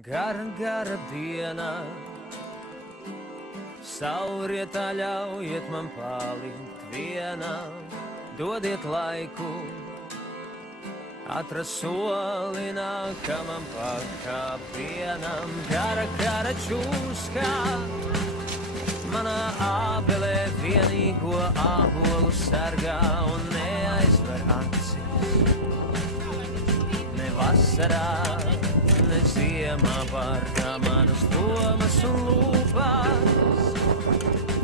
Gara diena, saulrietā ļaujiet man palikt vienam, dodiet laiku, atrast soli nākamam pakāpienam. Gara čūska, manā ābelē vienīgo ābolu sargā un neaizver acis. Ne vasarā, ne ziemā pārkā manas domas un lūpas.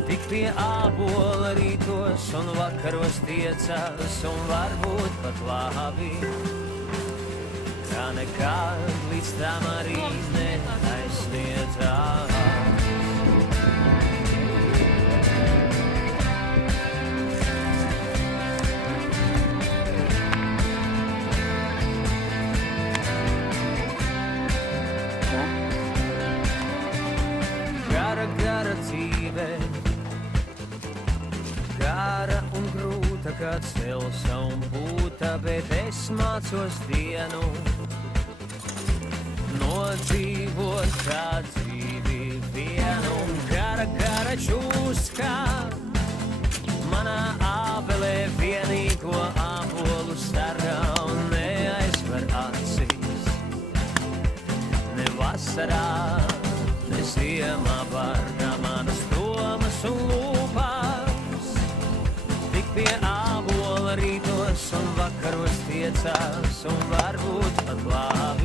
Tik pie ābola rītos un vakaros tiecās un varbūt pat labi. Kā nekad līdz tam arī neaizsniedzās. Gara dzīve, gara un grūta kā celsa un būta, bet es mācos dienu nodzīvot kā dzīvi vienu. Gara čūska, manā ābelē vienīgo ābolu sargā un neaizver acis. Ne vasarā, ne ziemā bargā manas domas un lūpas. Tik pie ābola rītos un vakaros tiecās un varbūt pat labi.